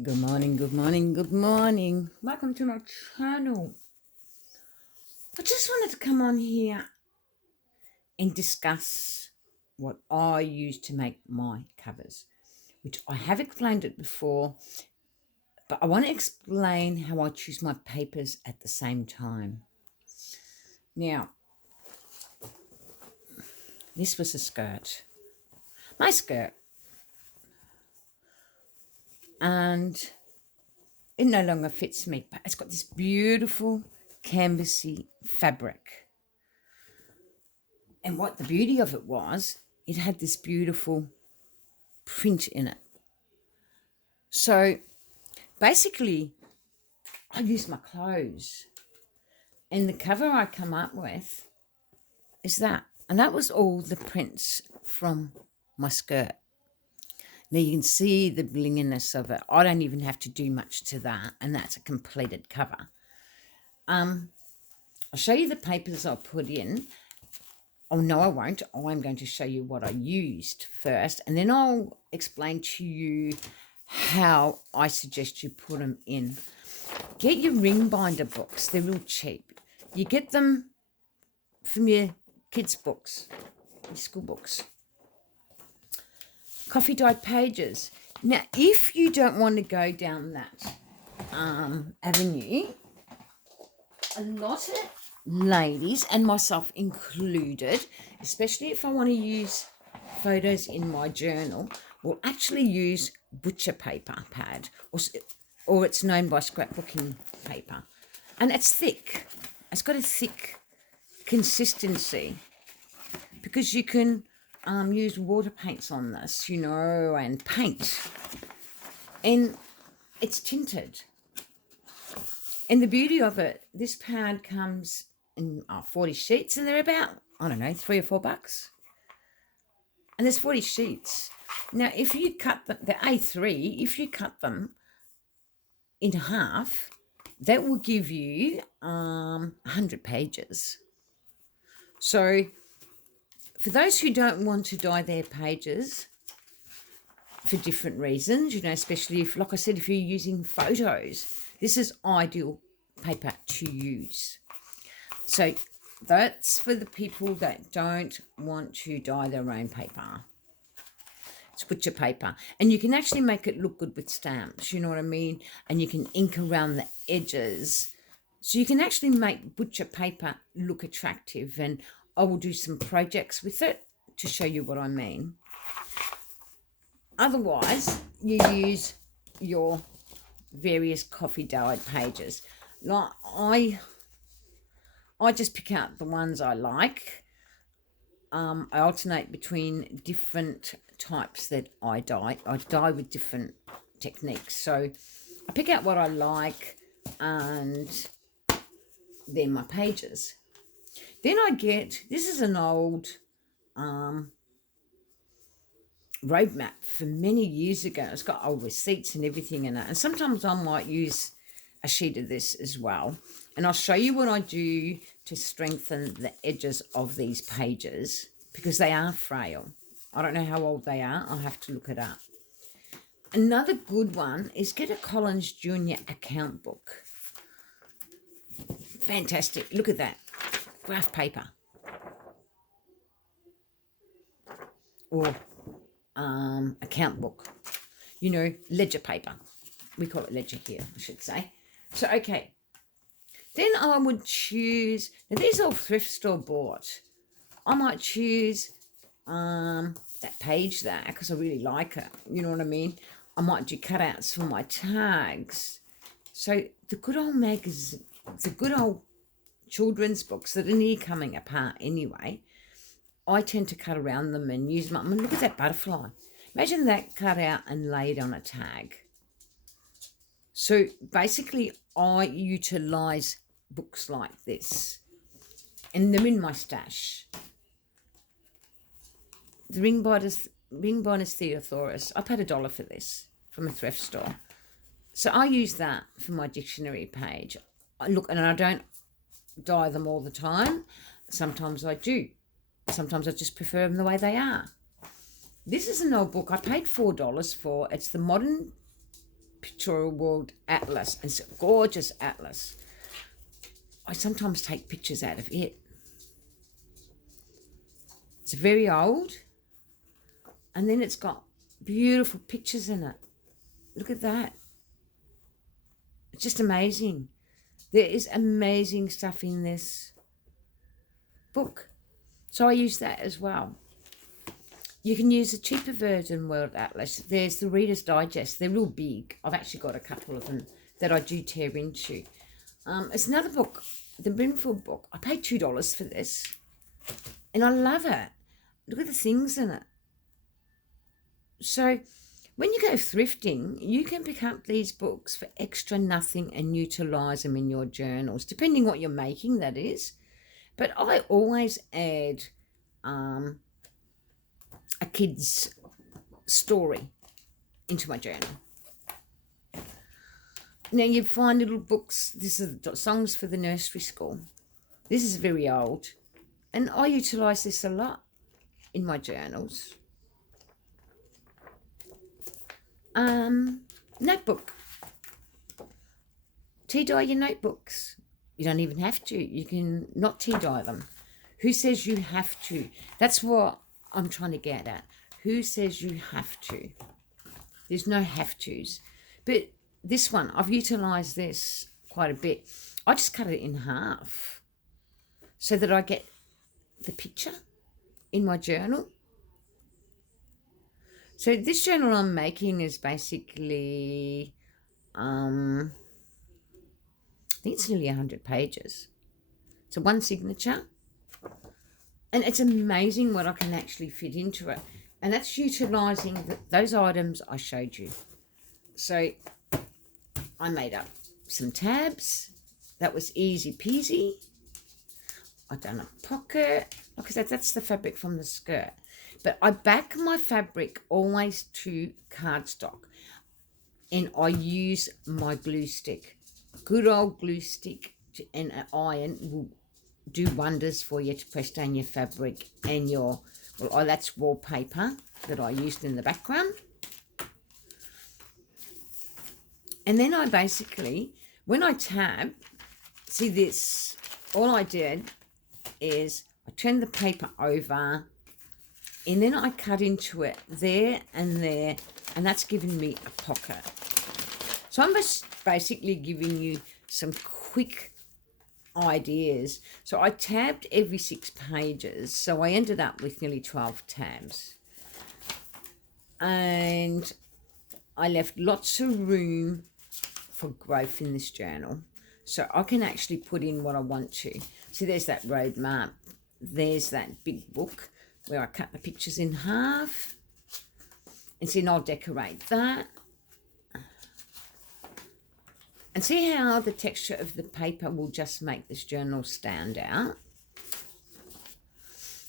Good morning, good morning, good morning. Welcome to my channel. I just wanted to come on here and discuss what I use to make my covers, which I have explained it before, but I want to explain how I choose my papers at the same time. Now, this was a skirt, my skirt, and it no longer fits me, but it's got this beautiful canvasy fabric. And what the beauty of it was, it had this beautiful print in it. So basically, I use my clothes. And the cover I come up with is that. And that was all the prints from my skirt. Now you can see the blinginess of it. I don't even have to do much to that. And that's a completed cover. I'll show you the papers I put in. Oh, no, I won't. I'm going to show you what I used first. And then I'll explain to you how I suggest you put them in. Get your ring binder books. They're real cheap. You get them from your kids' books, your school books. Coffee dyed pages. Now, if you don't want to go down that avenue, a lot of ladies, and myself included, especially if I want to use photos in my journal, will actually use butcher paper pad, or it's known by scrapbooking paper. And it's thick. It's got a thick consistency because you can use water paints on this, and paint. And it's tinted. And the beauty of it, this pad comes in 40 sheets, and they're about, I don't know, $3 or $4. And there's 40 sheets. Now, if you cut them, the A3, if you cut them in half, that will give you 100 pages. So for those who don't want to dye their pages for different reasons, especially if, like I said, if you're using photos, this is ideal paper to use. So that's for the people that don't want to dye their own paper. It's butcher paper. And you can actually make it look good with stamps, you know what I mean? And you can ink around the edges. So you can actually make butcher paper look attractive. And I will do some projects with it to show you what I mean. Otherwise, you use your various coffee dyed pages. Like I just pick out the ones I like. I alternate between different types that I dye. I dye with different techniques. So I pick out what I like, and they're my pages. Then I get, this is an old roadmap from many years ago. It's got old receipts and everything in it. And sometimes I might use a sheet of this as well. And I'll show you what I do to strengthen the edges of these pages because they are frail. I don't know how old they are. I'll have to look it up. Another good one is get a Collins Junior account book. Fantastic. Look at that. Graph paper. Or account book. Ledger paper. We call it ledger here, I should say. So, okay. Then I would choose, now these are all thrift store bought. I might choose that page there because I really like it. You know what I mean? I might do cutouts for my tags. So the good old magazine, the good old children's books that are near coming apart anyway, I tend to cut around them and use them up. I mean, look at that butterfly. Imagine that cut out and laid on a tag. So basically, I utilise books like this, and they're in my stash. The Ring Binders Theosaurus, I paid $1 for this from a thrift store. So I use that for my dictionary page. And I don't dye them all the time. Sometimes I do. Sometimes I just prefer them the way they are. This is an old book I paid $4 for. It's the Modern Pictorial World Atlas. It's a gorgeous atlas. I sometimes take pictures out of it. It's very old, and then it's got beautiful pictures in it. Look at that. It's just amazing. There is amazing stuff in this book. So I use that as well. You can use a cheaper version, World Atlas. There's the Reader's Digest. They're real big. I've actually got a couple of them that I do tear into. It's another book, the Brimfield book. I paid $2 for this, and I love it. Look at the things in it. So when you go thrifting, you can pick up these books for extra nothing and utilise them in your journals, depending what you're making, that is. But I always add a kid's story into my journal. Now you find little books. This is Songs for the Nursery School. This is very old, and I utilise this a lot in my journals. Notebook. Tea dye your notebooks. You don't even have to. You can not tea dye them. Who says you have to? That's what I'm trying to get at. Who says you have to? There's no have tos. But this one, I've utilised this quite a bit. I just cut it in half so that I get the picture in my journal. So this journal I'm making is basically, I think it's nearly 100 pages. So one signature. And it's amazing what I can actually fit into it. And that's utilising those items I showed you. So I made up some tabs. That was easy peasy. I've done a pocket. Like I said, that's the fabric from the skirt. But I back my fabric always to cardstock. And I use my glue stick. Good old glue stick and an iron will do wonders for you to press down your fabric and your, well, that's wallpaper that I used in the background. And then I basically, when I tab, see this, all I did is I turned the paper over and then I cut into it there, and that's giving me a pocket. So I'm just basically giving you some quick ideas. So I tabbed every 6 pages, so I ended up with nearly 12 tabs. And I left lots of room for growth in this journal. So I can actually put in what I want to. See, there's that roadmap. There's that big book where I cut the pictures in half. And see, and I'll decorate that. And see how the texture of the paper will just make this journal stand out.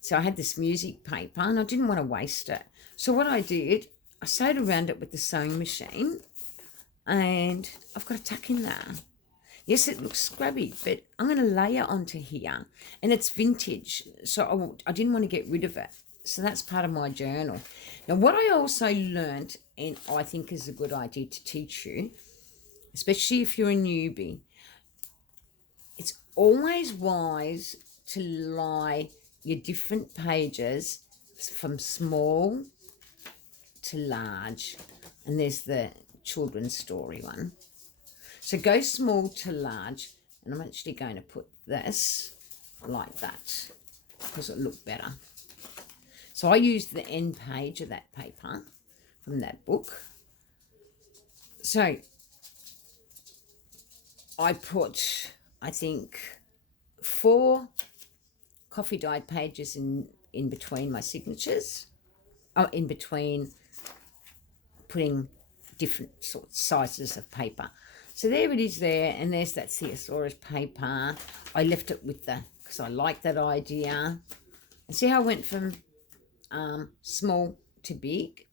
So I had this music paper and I didn't want to waste it. So what I did, I sewed around it with the sewing machine, and I've got a tuck in there. Yes, it looks scrubby, but I'm going to layer onto here, and it's vintage, so I didn't want to get rid of it. So that's part of my journal. Now, what I also learned, and I think is a good idea to teach you, especially if you're a newbie, it's always wise to lie your different pages from small to large. And there's the children's story one. So go small to large, and I'm actually going to put this like that because it'll look better. So I used the end page of that paper from that book. So I put, I think, 4 coffee dyed pages in between my signatures. Oh, in between putting different sorts sizes of paper. So there it is there, and there's that Theosaurus paper. I left it with because I like that idea. And see how I went from small to big.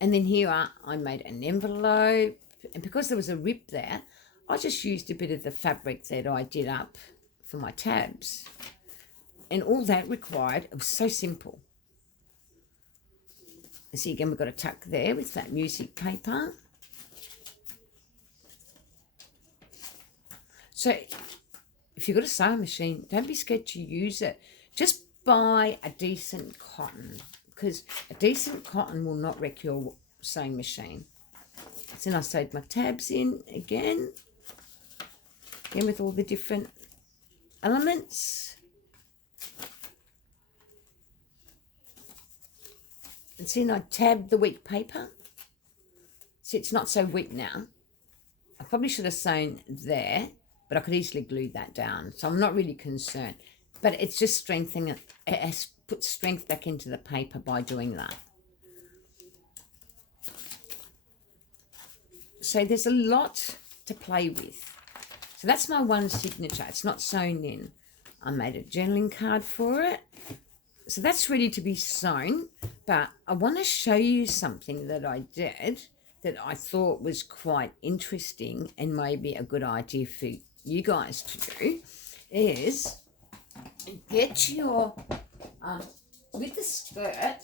And then here I made an envelope, and because there was a rip there, I just used a bit of the fabric that I did up for my tabs. And all that required, it was so simple. And see, again, we've got a tuck there with that music paper. So if you've got a sewing machine, don't be scared to use it. Just buy a decent cotton, because a decent cotton will not wreck your sewing machine. So then I sewed my tabs in again with all the different elements. And then I tabbed the weak paper. See, it's not so weak now. I probably should have sewn there, but I could easily glue that down. So I'm not really concerned. But it's just strengthening it. It has put strength back into the paper by doing that. So there's a lot to play with. So that's my one signature. It's not sewn in. I made a journaling card for it. So that's ready to be sewn. But I want to show you something that I did that I thought was quite interesting and maybe a good idea for you guys to do, is get your, with the skirt,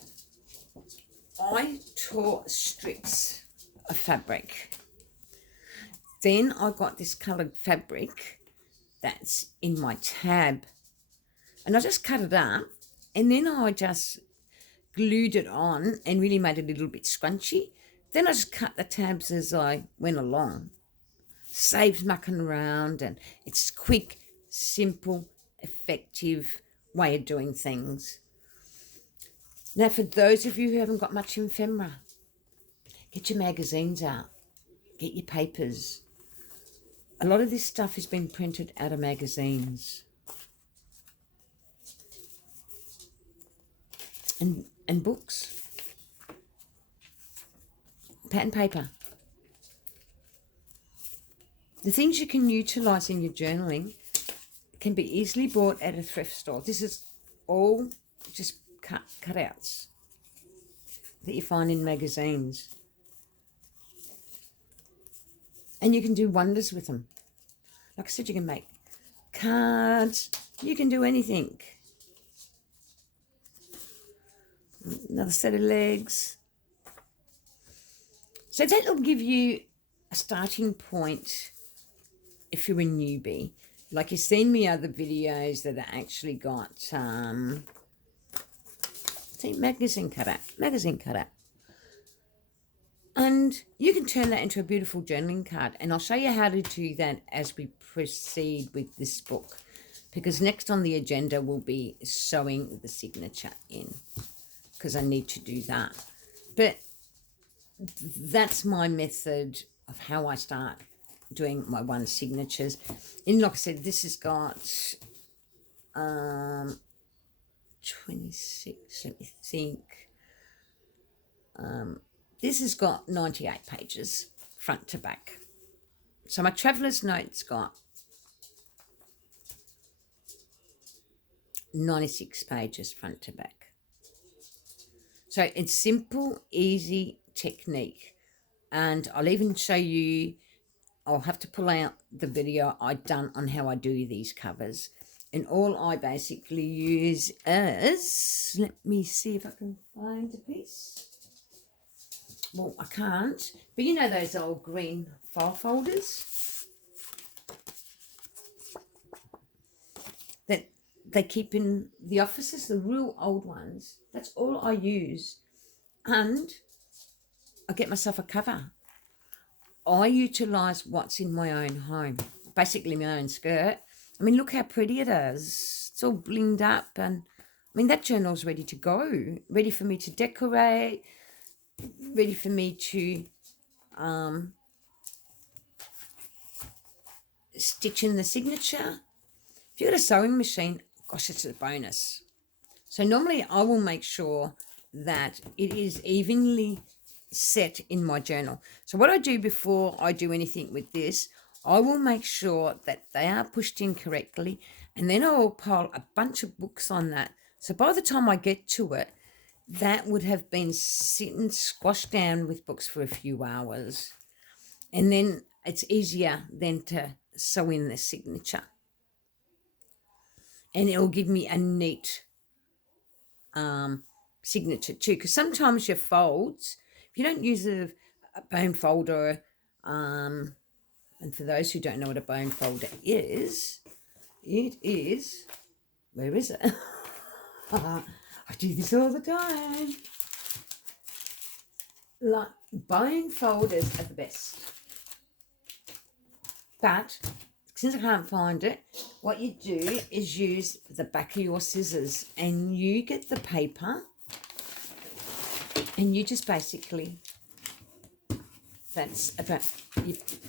I tore strips of fabric. Then I got this coloured fabric that's in my tab, and I just cut it up, and then I just glued it on and really made it a little bit scrunchy. Then I just cut the tabs as I went along. Saves mucking around, and it's quick, simple, effective way of doing things. Now, for those of you who haven't got much ephemera, get your magazines out, get your papers. A lot of this stuff has been printed out of magazines. And books. Pattern paper. The things you can utilise in your journaling can be easily bought at a thrift store. This is all just cutouts that you find in magazines. And you can do wonders with them. Like I said, you can make cards. You can do anything. Another set of legs. So that will give you a starting point if you're a newbie. Like, you've seen me other videos that are actually got magazine cutout. And you can turn that into a beautiful journaling card. And I'll show you how to do that as we proceed with this book, because next on the agenda will be sewing the signature in, because I need to do that. But that's my method of how I start doing my one signatures. And like I said, this has got 26, let me think. This has got 98 pages front to back. So my traveller's note's got 96 pages front to back. So it's simple, easy technique. And I'll even show you, I'll have to pull out the video I've done on how I do these covers. And all I basically use is, let me see if I can find a piece. Well, I can't, but you know those old green file folders that they keep in the offices, the real old ones. That's all I use. And I get myself a cover. I utilise what's in my own home, basically my own skirt. I mean, look how pretty it is. It's all blinged up, and I mean, that journal's ready to go, ready for me to decorate, ready for me to stitch in the signature. If you've got a sewing machine, gosh, it's a bonus. So normally I will make sure that it is evenly set in my journal. So what I do before I do anything with this, I will make sure that they are pushed in correctly, and then I will pile a bunch of books on that. So by the time I get to it, that would have been sitting squashed down with books for a few hours. And then it's easier then to sew in the signature. And it'll give me a neat signature too. Because sometimes your folds, if you don't use a bone folder, And for those who don't know what a bone folder is, it is, where is it? I do this all the time. Like, bone folders are the best. But since I can't find it, what you do is use the back of your scissors and you get the paper and you just basically, that's about,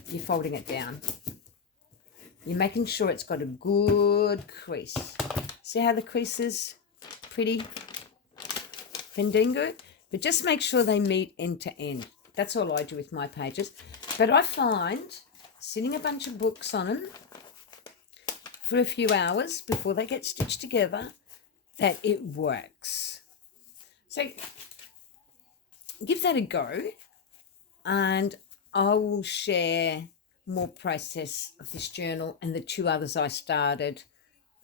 you're folding it down. You're making sure it's got a good crease. See how the crease is pretty Fandango? But just make sure they meet end to end. That's all I do with my pages. But I find sitting a bunch of books on them for a few hours before they get stitched together, that it works. So give that a go, and I will share more process of this journal and the 2 others I started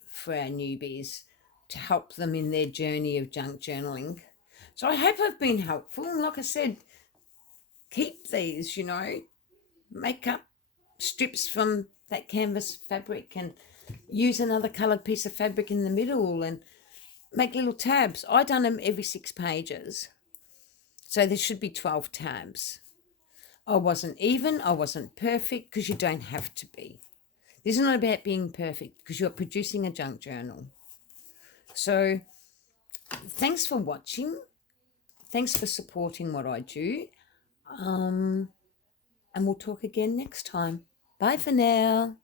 for our newbies to help them in their journey of junk journaling. So I hope I've been helpful. And like I said, keep these, make up strips from that canvas fabric and use another coloured piece of fabric in the middle and make little tabs. I done them every 6 pages. So there should be 12 tabs. I wasn't even, I wasn't perfect, because you don't have to be. This is not about being perfect, because you're producing a junk journal. So thanks for watching. Thanks for supporting what I do. And we'll talk again next time. Bye for now.